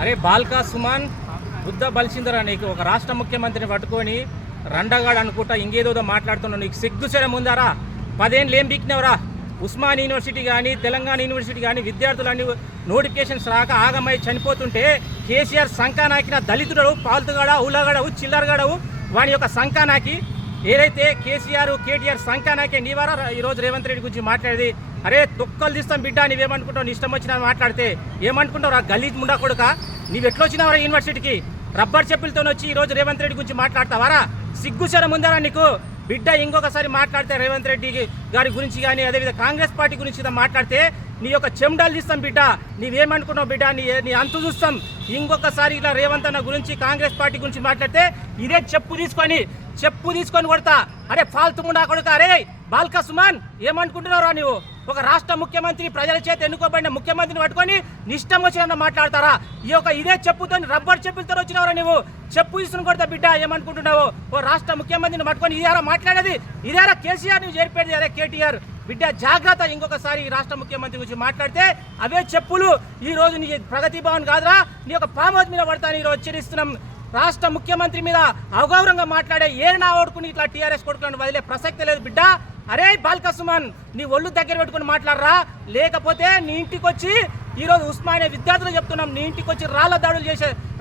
అరే బాల్కా సుమన్ బుద్ధ బలిసిందరా నీకు. ఒక రాష్ట్ర ముఖ్యమంత్రిని పట్టుకొని రండగాడు అనుకుంటా ఇంకేదో మాట్లాడుతున్నావు. నీకు సిగ్గుచరం ఉందారా? 10 ఏళ్ళు ఏం బీక్నవరా? ఉస్మాన్ యూనివర్సిటీ కానీ తెలంగాణ యూనివర్సిటీ కానీ విద్యార్థులన్నీ నోటిఫికేషన్స్ రాక ఆగమై చనిపోతుంటే కేసీఆర్ సంకానాకిన దళితుడు పాల్తుగాడ ఊలగాడవు చిల్లరగాడవు వాని యొక్క సంకానాకి ఏదైతే కేసీఆర్ కేటీఆర్ సంకానాకే నీవారా ఈరోజు రేవంత్ రెడ్డి గురించి మాట్లాడేది? అరే తొక్కలు తీస్తాం బిడ్డ, నీవేమనుకుంటావు? నీ ఇష్టం వచ్చినా మాట్లాడితే ఏమనుకుంటావు రా గలీజ్ ముండా కొడుక? నీవెట్లొచ్చినావరా యూనివర్సిటీకి? రబ్బర్ చెప్పులతో వచ్చి ఈరోజు రేవంత్ రెడ్డి గురించి మాట్లాడతావారా? సిగ్గుశరం ఉందారా నీకు? బిడ్డ ఇంకొకసారి మాట్లాడితే రేవంత్ రెడ్డి గారి గురించి కానీ అదేవిధంగా కాంగ్రెస్ పార్టీ గురించి మాట్లాడితే నీ యొక్క చెండాలు తీస్తాం బిడ్డ. నీవేమనుకున్నావు బిడ్డ? నీ అంతు చూస్తాం. ఇంకొకసారి ఇలా రేవంత్ అన్న గురించి కాంగ్రెస్ పార్టీ గురించి మాట్లాడితే ఇదే చెప్పు తీసుకొని కొడతా. అరే ఫాల్తు ముండా కొడుక. అరే బాల్కా సుమన్ ఏమనుకుంటున్నారా నీవు? ఒక రాష్ట్ర ముఖ్యమంత్రి ప్రజల చేత ఎన్నుకోబడిన ముఖ్యమంత్రిని పట్టుకొని నిష్టం వచ్చిన మాట్లాడతారా? ఇదే చెప్పుతో రబ్బర్ చెప్పులతో వచ్చినవరా నీవు? చెప్పు తీసుకుని కొడతా బిడ్డ. ఏమనుకుంటున్నావు? ఓ రాష్ట్ర ముఖ్యమంత్రిని పట్టుకొని ఇదేరా మాట్లాడేది? ఇదేరా కేసీఆర్ నువ్వు చేరిపోయేది? అదే కేటీఆర్ బిడ్డ జాగ్రత్త. ఇంకొకసారి ఈ రాష్ట్ర ముఖ్యమంత్రి గురించి మాట్లాడితే అవే చెప్పులు ఈ రోజు నీ ప్రగతి భవన్ కాదురా నీ యొక్క ఫామ్ హౌస్ మీద పడతాను ఈరోజు హెచ్చరిస్తున్నాం. రాష్ట్ర ముఖ్యమంత్రి మీద అగౌరవంగా మాట్లాడే ఏ నా ఓడుకుని ఇట్లా టీఆర్ఎస్ కొడుకులను వదిలే ప్రసక్తే లేదు బిడ్డ. అరే బాల్కా సుమన్ నీ ఒళ్ళు దగ్గర పెట్టుకుని మాట్లాడరా, లేకపోతే నీ ఇంటికి వచ్చి ఈరోజు ఉస్మానియా విద్యార్థులు చెప్తున్నాం, నీ ఇంటికి వచ్చి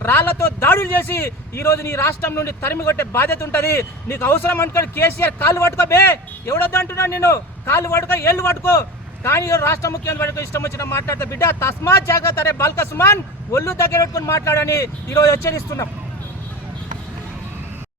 రాళ్లతో దాడులు చేసి ఈరోజు నీ రాష్ట్రం నుండి తరిమి కొట్టే బాధ్యత ఉంటుంది. నీకు అవసరం అనుకోని కేసీఆర్ కాళ్ళు పట్టుకోబే. ఎవడొద్దు అంటున్నాను నేను? కాళ్ళు పట్టుకో, ఏళ్ళు పట్టుకో. కానీ రాష్ట్ర ముఖ్యమంత్రి పట్టుకో ఇష్టం వచ్చిన మాట్లాడతా బిడ్డ. తస్మాత్ జాగ్రత్త. అరే బాల్కా సుమన్ ఒళ్ళు దగ్గర పెట్టుకుని మాట్లాడని ఈరోజు హెచ్చరిస్తున్నాం.